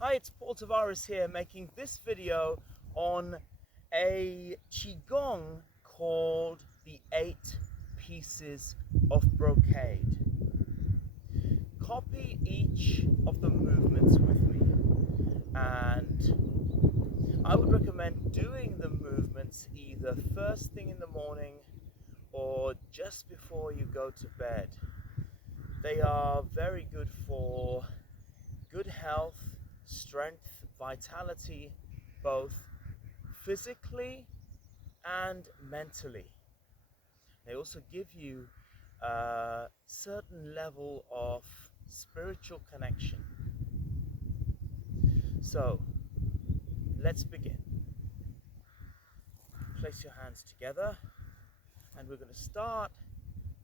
Hi, it's Paul Tavares here making this video on a qigong called the 8 Pieces of Brocade. Copy each of the movements with me, and I would recommend doing the movements either first thing in the morning or just before you go to bed. They are very good for good health, strength, vitality, both physically and mentally. They also give you a certain level of spiritual connection. So let's begin. Place your hands together, and we're going to start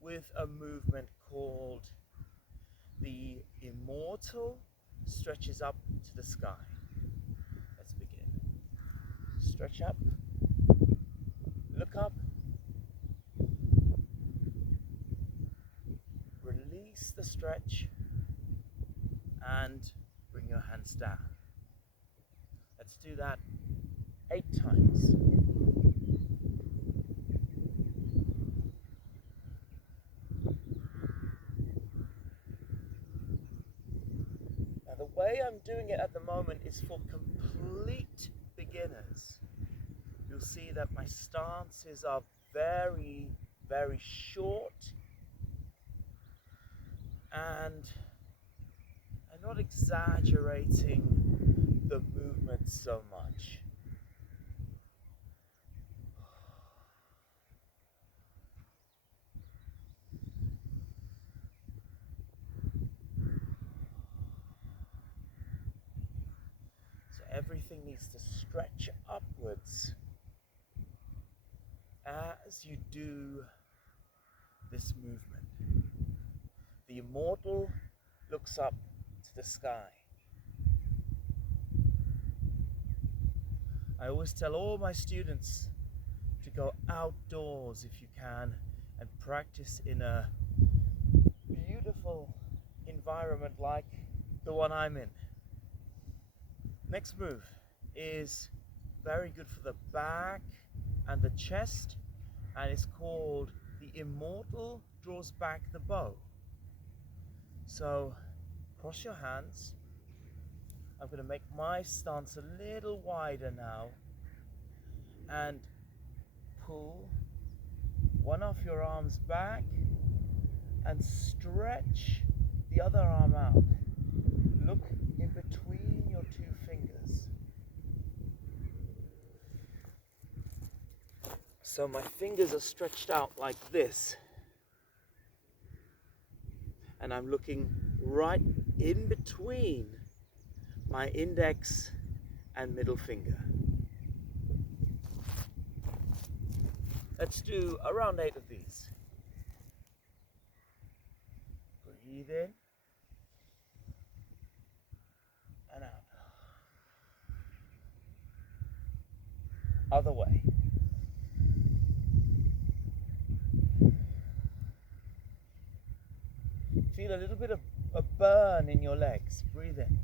with a movement called the immortal stretches up to the sky. Let's begin. Stretch up, look up, release the stretch, and bring your hands down. Let's do that 8 times. Now the way I'm doing it at the moment is for complete beginners. You'll see that my stances are very, very short, and I'm not exaggerating the movement so much. So everything needs to stretch upwards as you do this movement. The immortal looks up to the sky. I always tell all my students to go outdoors if you can and practice in a beautiful environment like the one I'm in. Next move is very good for the back and the chest, and it's called the immortal draws back the bow. So cross your hands. I'm going to make my stance a little wider now and pull one of your arms back and stretch the other arm out. Look in between your 2 fingers. So my fingers are stretched out like this, and I'm looking right in between my index and middle finger. Let's do around 8 of these. Breathe in and out. Other way. Feel a little bit of a burn in your legs. Breathe in.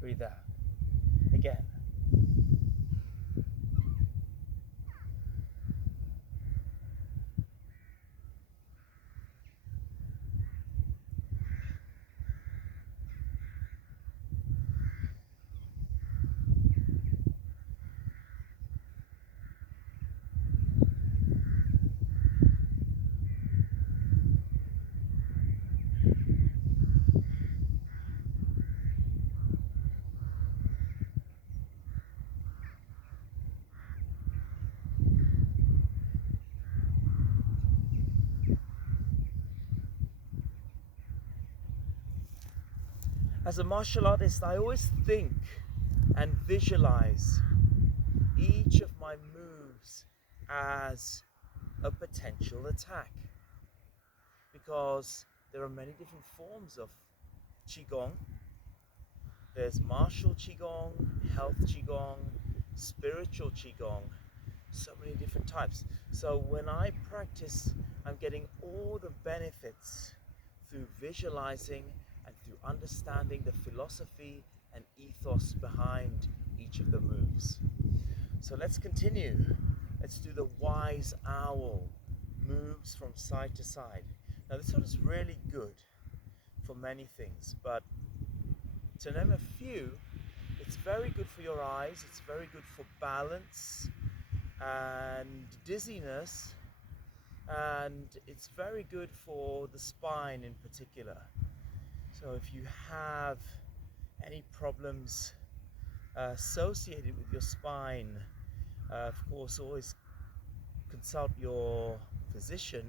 Breathe out. Again. As a martial artist, I always think and visualize each of my moves as a potential attack, because there are many different forms of qigong. There's martial qigong, health qigong, spiritual qigong, so many different types. So when I practice, I'm getting all the benefits through visualizing and through understanding the philosophy and ethos behind each of the moves. So let's continue. Let's do the wise owl, moves from side to side. Now this one is really good for many things, but to name a few, it's very good for your eyes, it's very good for balance and dizziness, and it's very good for the spine in particular. So if you have any problems associated with your spine, of course always consult your physician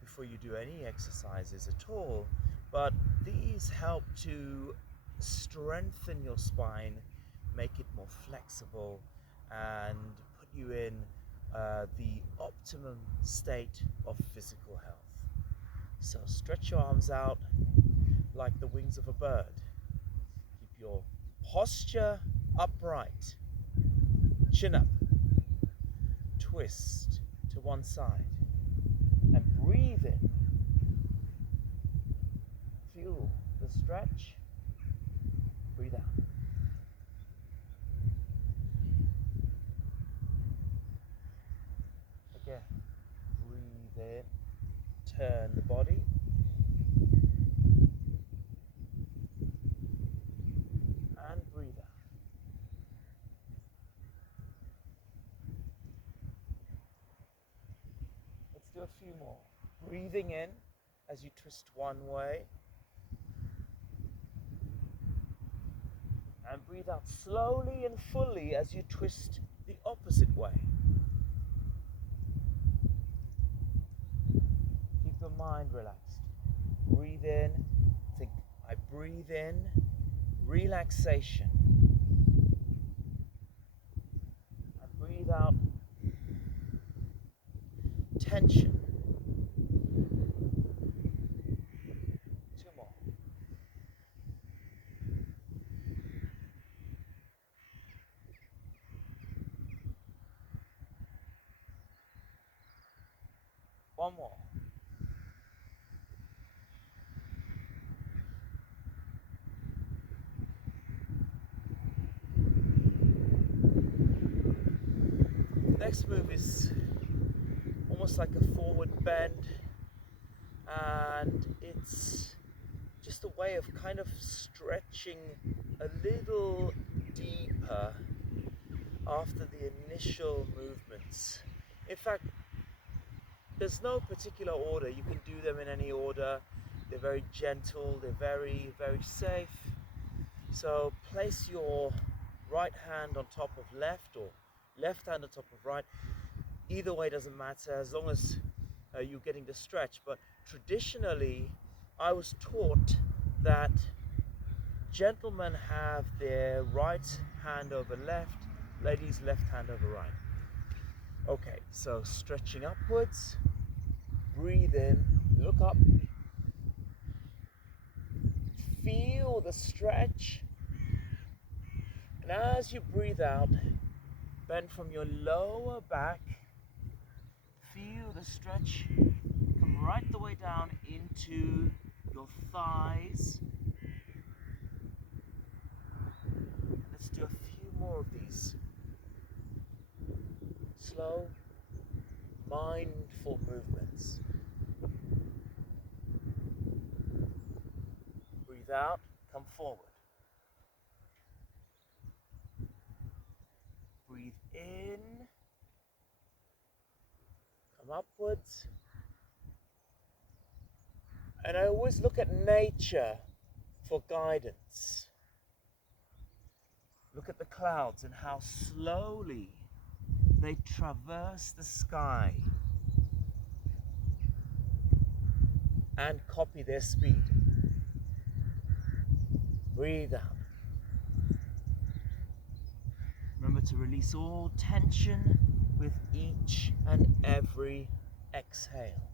before you do any exercises at all, but these help to strengthen your spine, make it more flexible, and put you in the optimum state of physical health. So stretch your arms out like the wings of a bird. Keep your posture upright, chin up, twist to one side, and breathe in. Feel the stretch, breathe out. Again, breathe in, turn the body, and breathe out. Let's do a few more. Breathing in as you twist one way, and breathe out slowly and fully as you twist the opposite way. Keep your mind relaxed. Breathe in, think, I breathe in, relaxation. And breathe out, tension. Two more. One more. Next move is almost like a forward bend, and it's just a way of kind of stretching a little deeper after the initial movements. In fact, there's no particular order. You can do them in any order. They're very gentle, they're very, very safe. So place your right hand on top of left, or left hand on top of right. Either way doesn't matter, as long as you're getting the stretch. But traditionally, I was taught that gentlemen have their right hand over left, ladies left hand over right. Okay, so stretching upwards, breathe in, look up, feel the stretch, and as you breathe out, bend from your lower back, feel the stretch come right the way down into your thighs. And let's do a few more of these. Slow, mindful movements. Breathe out, come forward. Breathe in, come upwards. And I always look at nature for guidance. Look at the clouds and how slowly they traverse the sky and copy their speed. Breathe out. Remember to release all tension with each and every exhale.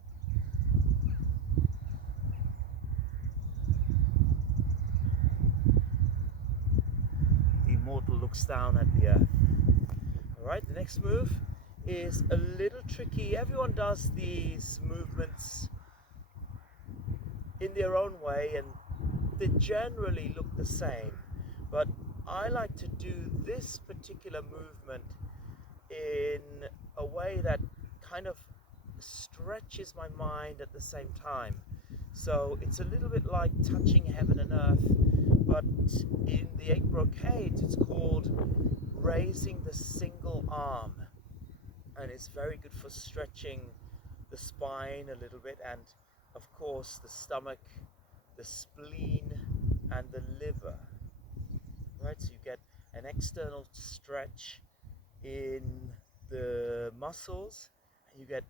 The immortal looks down at the earth. Alright, the next move is a little tricky. Everyone does these movements in their own way, and they generally look the same. But I like to do this particular movement in a way that kind of stretches my mind at the same time. So it's a little bit like touching heaven and earth, but in the 8 brocades it's called raising the single arm, and it's very good for stretching the spine a little bit, and of course the stomach, the spleen and the liver, right? So you get an external stretch in the muscles, and you get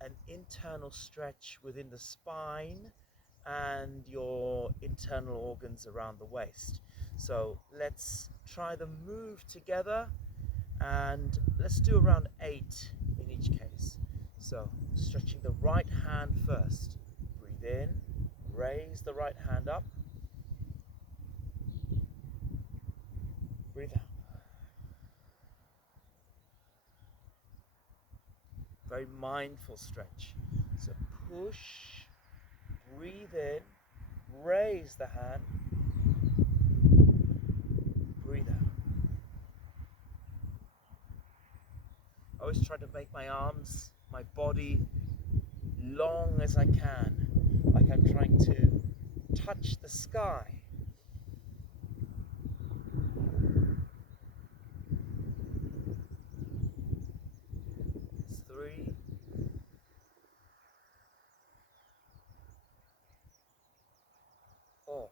an internal stretch within the spine and your internal organs around the waist. So let's try the move together, and let's do around 8 in each case. So stretching the right hand first. Breathe in, raise the right hand up. Breathe out. Very mindful stretch. So push, breathe in, raise the hand, breathe out. I always try to make my arms, my body long as I can, like I'm trying to touch the sky. 3, 4.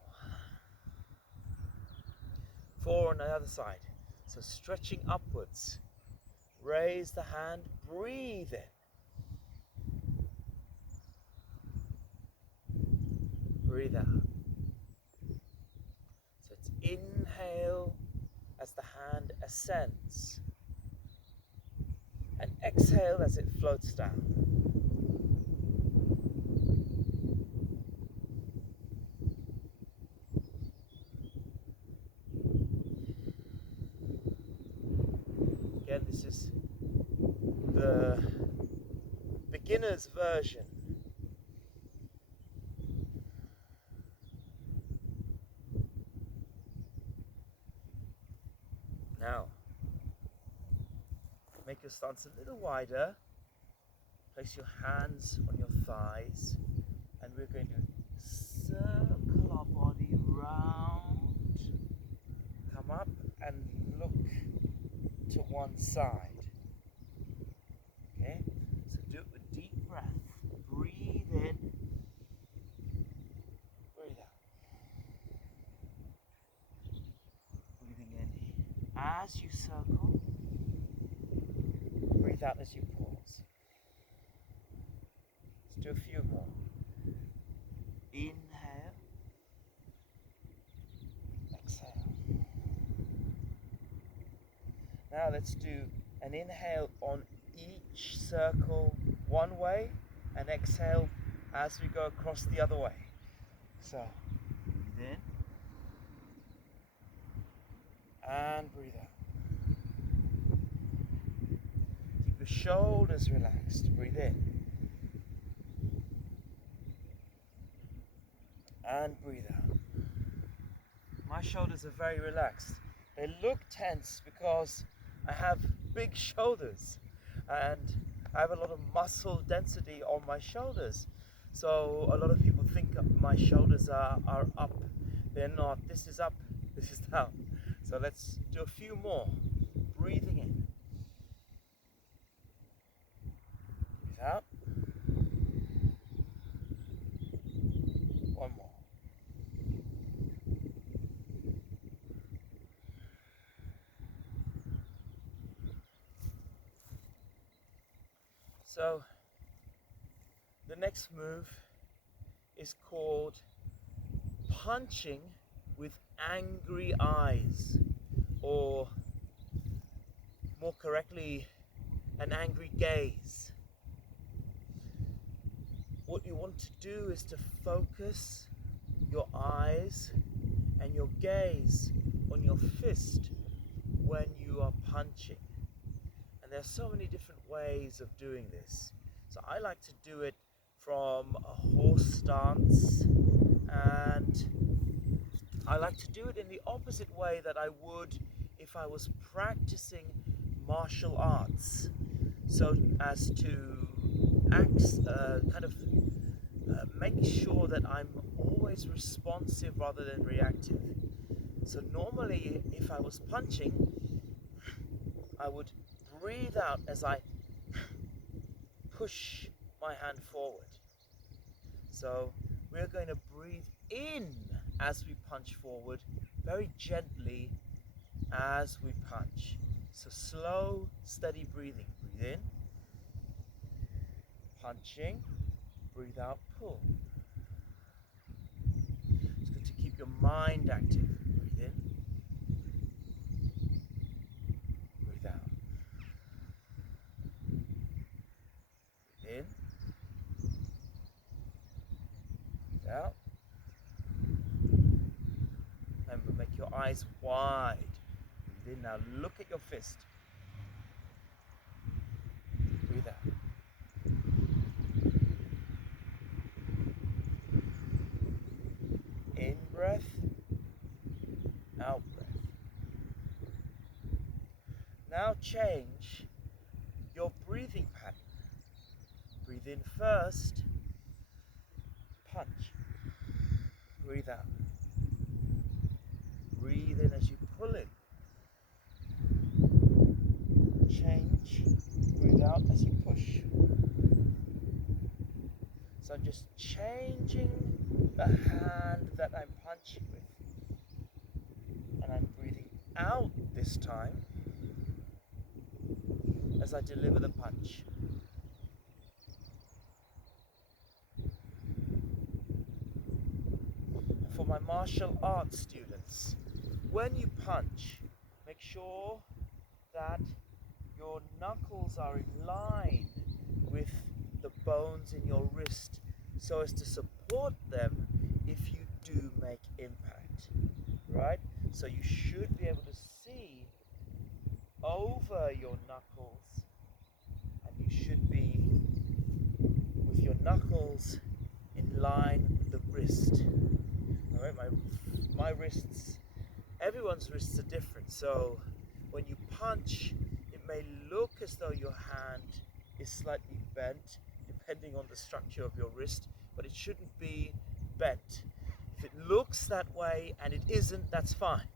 4 on the other side. So stretching upwards. Raise the hand, breathe in. Breathe out. So it's inhale as the hand ascends, and exhale as it floats down. Again, this is the beginner's version. Now, make your stance a little wider. Place your hands on your thighs, and we're going to circle our body round. Come up and look to one side. Okay, so do it with deep breath. Breathe in, breathe out. Breathing in as you circle, breathe out as you pause. Let's do a few more. Inhale, exhale. Now let's do an inhale on each circle one way, and exhale as we go across the other way. So breathe in and breathe out. Keep your shoulders relaxed. Breathe in and breathe out. My shoulders are very relaxed. They look tense because I have big shoulders and I have a lot of muscle density on my shoulders. So a lot of people think my shoulders are up. They're not. This is up, this is down. So let's do a few more. Breathing in. Breathe out. One more. So the next move is called punching with angry eyes, or more correctly, an angry gaze. What you want to do is to focus your eyes and your gaze on your fist when you are punching. And there are so many different ways of doing this. So I like to do it from a horse stance, I like to do it in the opposite way that I would if I was practicing martial arts, so as to make sure that I'm always responsive rather than reactive. So normally if I was punching, I would breathe out as I push my hand forward. So we're going to breathe in as we punch forward, very gently as we punch. So slow, steady breathing. Breathe in, punching, breathe out, pull. It's good to keep your mind active. Breathe in, breathe out. Breathe in, breathe out. Remember, make your eyes wide. Breathe in, now look at your fist. Breathe out. In breath, out breath. Now change your breathing pattern. Breathe in first, punch. Breathe out. Breathe in as you pull in. Change, breathe out as you push. So I'm just changing the hand that I'm punching with. And I'm breathing out this time as I deliver the punch. And for my martial arts students, when you punch, make sure that your knuckles are in line with the bones in your wrist so as to support them if you do make impact, right? So you should be able to see over your knuckles, and you should be with your knuckles in line with the wrist. All right, my wrists, everyone's wrists are different, so when you punch, it may look as though your hand is slightly bent depending on the structure of your wrist, but it shouldn't be bent. If it looks that way and it isn't, that's fine.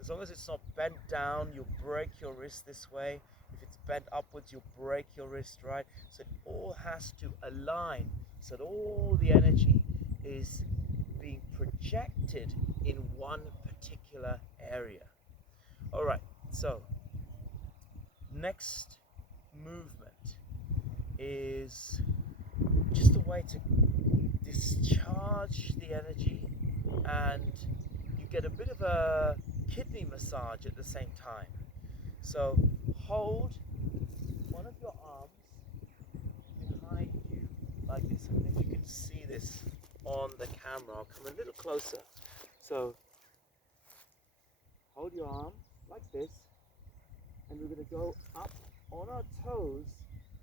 As long as it's not bent down, you'll break your wrist this way. If it's bent upwards, you'll break your wrist, right? So it all has to align so that all the energy is being projected in one particular area. All right, so next movement is just a way to discharge the energy, and you get a bit of a kidney massage at the same time. So hold one of your arms behind you like this. I don't know if you can see this on the camera. I'll come a little closer. So hold your arm like this, and we're going to go up on our toes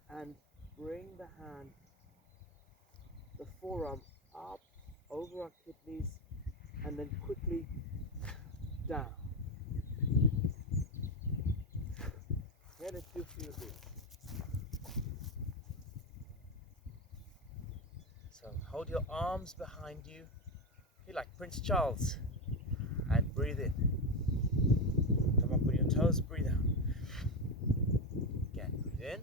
and bring the hand, the forearm up over our kidneys, and then quickly down. Okay, let's do a few of these. So hold your arms behind you, be like Prince Charles, and breathe in. Come up on your toes, breathe out. Again, breathe in.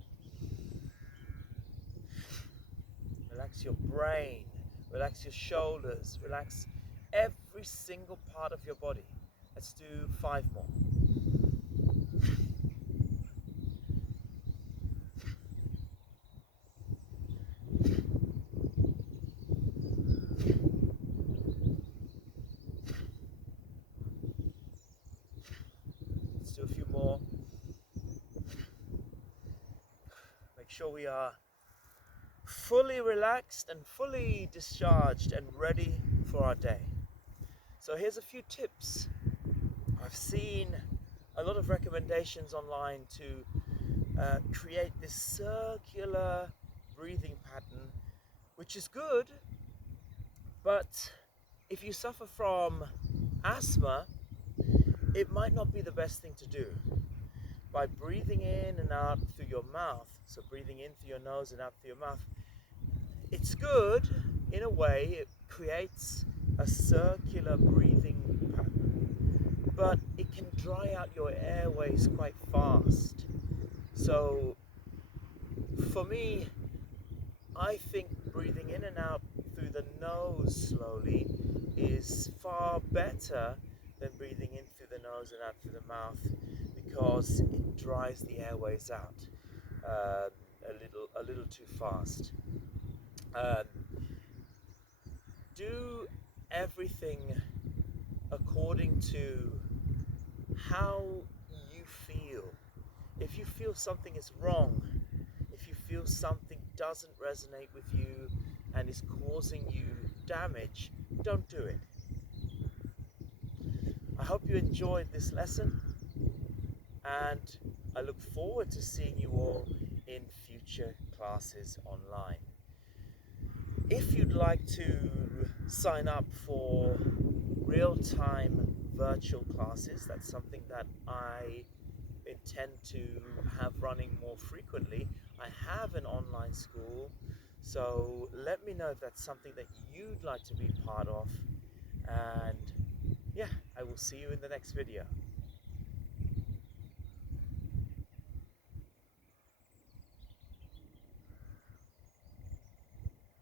Relax your brain, relax your shoulders, relax every single part of your body. Let's do 5 more. Let's do a few more. Make sure we are fully relaxed and fully discharged and ready for our day. So here's a few tips. I've seen a lot of recommendations online to create this circular breathing pattern, which is good, but if you suffer from asthma, it might not be the best thing to do. By breathing in and out through your mouth, so breathing in through your nose and out through your mouth, it's good in a way. It creates a circular breathing pattern, but it can dry out your airways quite fast. So for me, I think breathing in and out through the nose slowly is far better than breathing in through the nose and out through the mouth, because it dries the airways out a little too fast. Um, do everything according to how you feel. If you feel something is wrong, if you feel something doesn't resonate with you and is causing you damage, don't do it. I hope you enjoyed this lesson, and I look forward to seeing you all in future classes online. If you'd like to sign up for real-time virtual classes, that's something that I intend to have running more frequently. I have an online school, so let me know if that's something that you'd like to be part of, and yeah, I will see you in the next video.